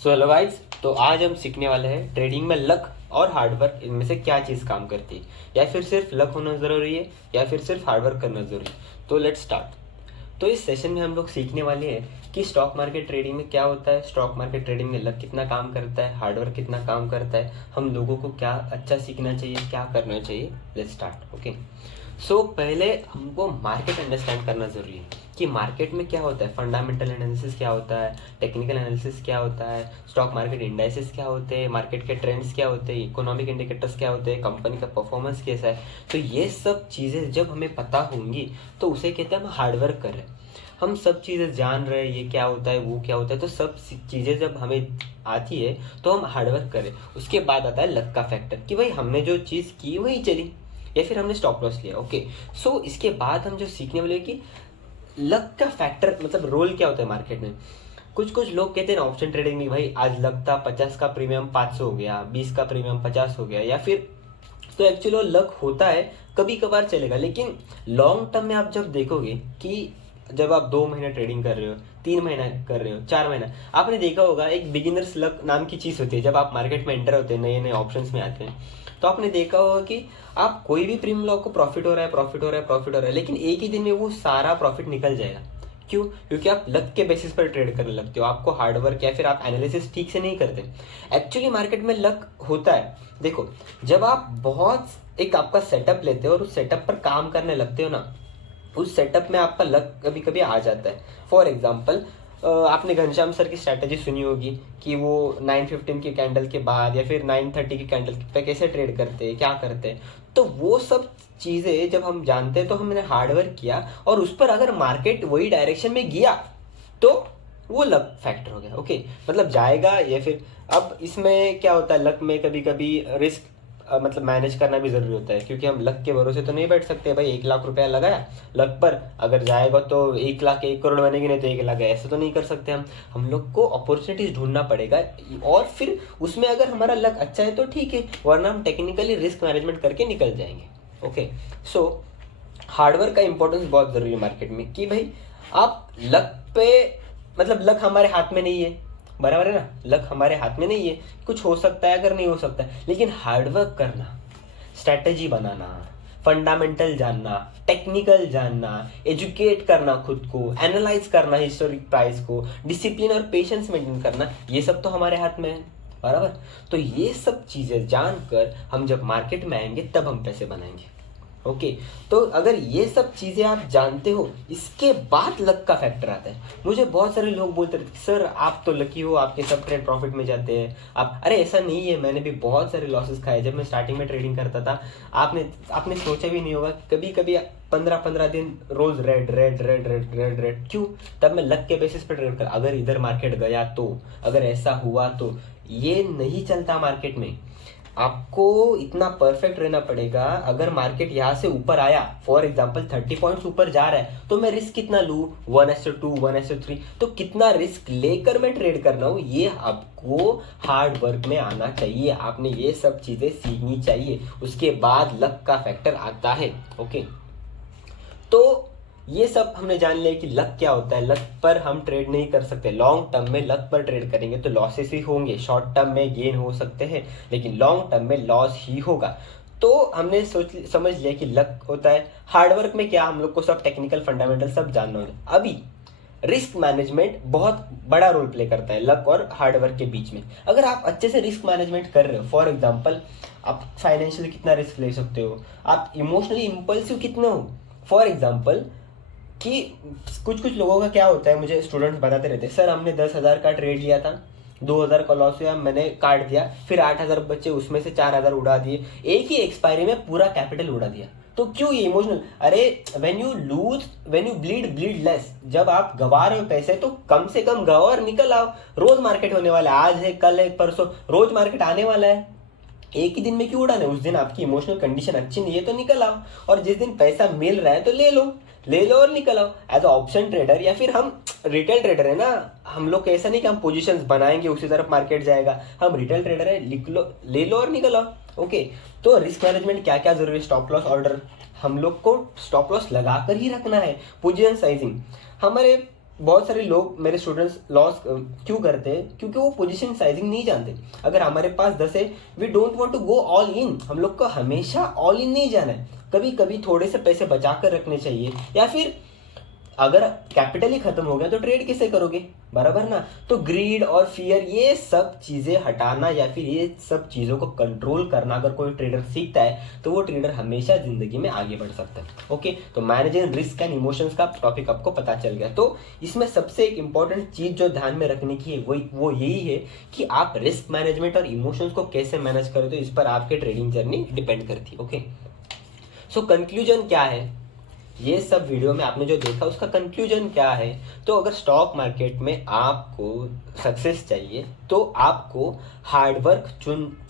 So hello guys, तो आज हम सीखने वाले हैं ट्रेडिंग में लक और हार्डवर्क इनमें से क्या चीज़ काम करती है, या फिर सिर्फ लक होना ज़रूरी है या फिर सिर्फ हार्डवर्क करना ज़रूरी है। तो लेट्स स्टार्ट। तो इस सेशन में हम लोग सीखने वाले हैं कि स्टॉक मार्केट ट्रेडिंग में क्या होता है, स्टॉक मार्केट ट्रेडिंग में लक कितना काम करता है, हार्डवर्क कितना काम करता है, हम लोगों को क्या अच्छा सीखना चाहिए, क्या करना चाहिए। Let's start. ओके, सो पहले हमको मार्केट अंडरस्टैंड करना ज़रूरी है कि मार्केट में क्या होता है, फंडामेंटल एनालिसिस क्या होता है, टेक्निकल एनालिसिस क्या होता है, स्टॉक मार्केट इंडाइसेस क्या होते हैं, मार्केट के ट्रेंड्स क्या होते हैं, इकोनॉमिक इंडिकेटर्स क्या होते हैं, कंपनी का परफॉर्मेंस कैसा है। तो ये सब चीज़ें जब हमें पता होंगी तो उसे कहते हैं हम हार्डवर्क कर रहे हैं। हम सब चीज़ें जान रहे हैं, ये क्या होता है, वो क्या होता है, तो सब चीज़ें जब हमें आती है तो हम हार्डवर्क करें। उसके बाद आता है लक का फैक्टर कि भाई हमने जो चीज़ की वही चली या फिर हमने स्टॉप लॉस लिया। ओके, सो इसके बाद हम जो सीखने वाले हैं कि लक का फैक्टर मतलब रोल क्या होता है मार्केट में। कुछ कुछ लोग कहते हैं ना ऑप्शन ट्रेडिंग में, भाई आज लक था 50 का प्रीमियम 500 हो गया, 20 का प्रीमियम 50 हो गया, या फिर तो एक्चुअली वो लक होता है, कभी कभार चलेगा। लेकिन लॉन्ग टर्म में आप जब देखोगे कि जब आप 2 महीने ट्रेडिंग कर रहे हो, 3 महीना कर रहे हो, 4 महीना, आपने देखा होगा एक बिगिनर्स लक नाम की चीज़ होती है। जब आप मार्केट में एंटर होते हैं, नए नए ऑप्शंस में आते हैं, तो आपने देखा होगा कि आप कोई भी प्रीमियम लो, आपको प्रॉफिट हो रहा है, प्रॉफिट हो रहा है, प्रॉफिट हो रहा है, लेकिन एक ही दिन में वो सारा प्रॉफिट निकल जाएगा। क्यों? क्योंकि आप लक के बेसिस पर ट्रेड करने लगते हो, आपको हार्डवर्क या फिर आप एनालिसिस ठीक से नहीं करते। एक्चुअली मार्केट में लक होता है। देखो, जब आप बहुत एक आपका सेटअप लेते हो और उस सेटअप पर काम करने लगते हो ना, उस सेटअप में आपका लक कभी कभी आ जाता है। फॉर एग्जाम्पल, आपने घनश्याम सर की स्ट्रैटेजी सुनी होगी कि वो 9:15 की कैंडल के बाद या फिर 9:30 की कैंडल पे कैसे ट्रेड करते हैं, क्या करते हैं। तो वो सब चीज़ें जब हम जानते हैं तो हमने हार्डवर्क किया और उस पर अगर मार्केट वही डायरेक्शन में गया तो वो लक फैक्टर हो गया। ओके, मतलब जाएगा या फिर अब इसमें क्या होता है, लक में कभी कभी रिस्क मतलब मैनेज करना भी ज़रूरी होता है, क्योंकि हम लक के भरोसे तो नहीं बैठ सकते। भाई 1 लाख रुपया लगाया लक पर, अगर जाएगा तो 1 लाख 1 करोड़ बनेगी, नहीं तो 1 लाख, ऐसे तो नहीं कर सकते हम लोग को अपॉर्चुनिटीज ढूंढना पड़ेगा। और फिर उसमें अगर हमारा लक अच्छा है तो ठीक है, वरना हम टेक्निकली रिस्क मैनेजमेंट करके निकल जाएंगे। ओके, सो हार्डवर्क का इंपॉर्टेंस बहुत ज़रूरी है मार्केट में कि भाई आप लक पे मतलब लक हमारे हाथ में नहीं है, बराबर है ना, लक हमारे हाथ में नहीं है, कुछ हो सकता है अगर नहीं हो सकता है, लेकिन हार्डवर्क करना, स्ट्रैटेजी बनाना, फंडामेंटल जानना, टेक्निकल जानना, एजुकेट करना खुद को, एनालाइज करना हिस्टोरिक प्राइस को, डिसिप्लिन और पेशेंस मेंटेन करना, ये सब तो हमारे हाथ में है, बराबर। तो ये सब चीज़ें जानकर हम जब मार्केट में आएंगे तब हम पैसे बनाएंगे। ओके, तो अगर ये सब चीज़ें आप जानते हो, इसके बाद लक का फैक्टर आता है। मुझे बहुत सारे लोग बोलते रहते सर आप तो लकी हो, आपके सब ट्रेड प्रॉफिट में जाते हैं आप। अरे ऐसा नहीं है, मैंने भी बहुत सारे लॉसेस खाए जब मैं स्टार्टिंग में ट्रेडिंग करता था। आपने आपने सोचा भी नहीं होगा, कभी कभी 15-15 दिन रोज red red red red red red. क्यों? तब मैं लक के बेसिस पर ट्रेड कर, अगर इधर मार्केट गया तो, अगर ऐसा हुआ तो। ये नहीं चलता मार्केट में, आपको इतना परफेक्ट रहना पड़ेगा। अगर मार्केट यहाँ से ऊपर आया, फॉर एग्जांपल 30 पॉइंट्स ऊपर जा रहा है, तो मैं रिस्क कितना लूँ, 1:2, 1:3, तो कितना रिस्क लेकर मैं ट्रेड करना हूँ, ये आपको हार्ड वर्क में आना चाहिए। आपने ये सब चीज़ें सीखनी चाहिए, उसके बाद लक का फैक्टर आता है। ओके, तो ये सब हमने जान लिया कि लक क्या होता है। लक पर हम ट्रेड नहीं कर सकते, लॉन्ग टर्म में लक पर ट्रेड करेंगे तो लॉसेस ही होंगे, शॉर्ट टर्म में गेन हो सकते हैं लेकिन लॉन्ग टर्म में लॉस ही होगा। तो हमने समझ लिया कि लक होता है। हार्डवर्क में क्या, हम लोग को सब टेक्निकल फंडामेंटल सब जानना होता है। अभी रिस्क मैनेजमेंट बहुत बड़ा रोल प्ले करता है लक और हार्डवर्क के बीच में। अगर आप अच्छे से रिस्क मैनेजमेंट कर रहे हो, फॉर एग्जाम्पल आप फाइनेंशियली कितना रिस्क ले सकते हो, आप इमोशनली इम्पल्सिव कितने हो। फॉर एग्जाम्पल कि कुछ कुछ लोगों का क्या होता है, मुझे स्टूडेंट्स बताते रहते हैं सर हमने 10,000 का ट्रेड लिया था, 2,000 का लॉस हुआ, मैंने काट दिया, फिर 8,000 बच्चे, उसमें से 4,000 उड़ा दिए, एक ही एक्सपायरी में पूरा कैपिटल उड़ा दिया। तो क्यों ये इमोशनल? अरे when you bleed bleed less. जब आप गवा रहे हो पैसे तो कम से कम गवाओ और निकल आओ। रोज मार्केट होने वाला है, आज है कल है परसों, रोज मार्केट आने वाला है, एक ही दिन में क्यों उड़ाना है। उस दिन आपकी इमोशनल कंडीशन अच्छी नहीं है तो निकल आओ, और जिस दिन पैसा मिल रहा है तो ले लो और निकल आओ। एज ऑप्शन ट्रेडर या फिर हम रिटेल ट्रेडर है ना, हम लोग ऐसा नहीं कि हम पोजीशंस बनाएंगे उसी तरफ मार्केट जाएगा, हम रिटेल ट्रेडर है, लिख लो, ले लो और निकल आओ। ओके, तो रिस्क मैनेजमेंट क्या क्या जरूरी है। स्टॉप लॉस ऑर्डर, हम लोग को स्टॉप लॉस लगा कर ही रखना है। पोजीशन साइजिंग, हमारे बहुत सारे लोग मेरे स्टूडेंट्स लॉस क्यों करते हैं, क्योंकि वो पोजीशन साइजिंग नहीं जानते। अगर हमारे पास 10 है, we don't want to go all in, हम लोग को हमेशा ऑल इन नहीं जाना है, कभी कभी थोड़े से पैसे बचा कर रखने चाहिए। या फिर अगर कैपिटल ही खत्म हो गया तो ट्रेड कैसे करोगे, बराबर ना। तो ग्रीड और फियर ये सब चीजें हटाना या फिर ये सब चीजों को कंट्रोल करना अगर कोई ट्रेडर सीखता है तो वो ट्रेडर हमेशा जिंदगी में आगे बढ़ सकता है। ओके, तो मैनेजिंग रिस्क एंड इमोशंस का टॉपिक आपको पता चल गया। तो इसमें सबसे एक इंपॉर्टेंट चीज जो ध्यान में रखने की है वो यही है कि आप रिस्क मैनेजमेंट और इमोशंस को कैसे मैनेज करें, तो इस पर आपके ट्रेडिंग जर्नी डिपेंड करती है। ओके, सो कंक्लूजन क्या है, ये सब वीडियो में आपने जो देखा उसका कंक्लूजन क्या है। तो अगर स्टॉक मार्केट में आपको सक्सेस चाहिए तो आपको हार्डवर्क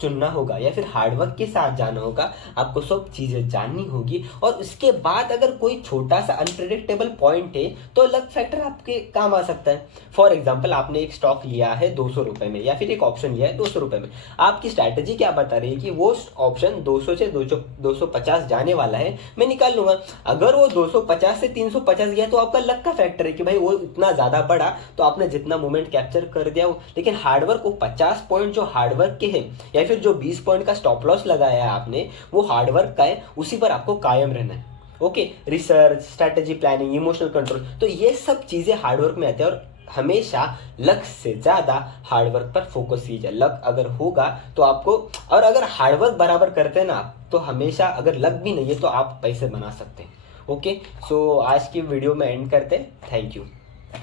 चुनना होगा या फिर हार्डवर्क के साथ जाना होगा। आपको सब चीज़ें जाननी होगी और उसके बाद अगर कोई छोटा सा अनप्रेडिक्टेबल पॉइंट है तो लक फैक्टर आपके काम आ सकता है। फॉर एग्जाम्पल, आपने एक स्टॉक लिया है 200 रुपये में या फिर एक ऑप्शन लिया है 200 रुपये में, आपकी स्ट्रैटेजी क्या बता रही है कि वो ऑप्शन 200 से 250 जाने वाला है, मैं निकाल लूंगा। अगर वो 250 से 350 गया तो आपका लक का फैक्टर है कि भाई वो इतना ज़्यादा बढ़ा तो आपने जितना मोमेंट कैप्चर कर दिया। लेकिन हार्डवर्क, वो 50 पॉइंट जो हार्डवर्क के हैं या फिर जो 20 पॉइंट का स्टॉप लॉस लगाया है आपने, वो हार्डवर्क का है, उसी पर आपको कायम रहना है। Okay, research, strategy planning, emotional control, तो ये सब चीज़ें हार्डवर्क में आते हैं और हमेशा लक से ज़्यादा हार्डवर्क पर फोकस कीजिए। लक अगर होगा तो आपको, और अगर हार्डवर्क बराबर करते हैं ना तो हमेशा, अगर लक भी नहीं है तो आप पैसे बना सकते हैं। ओके, सो आज की वीडियो में एंड करते हैं। Thank you.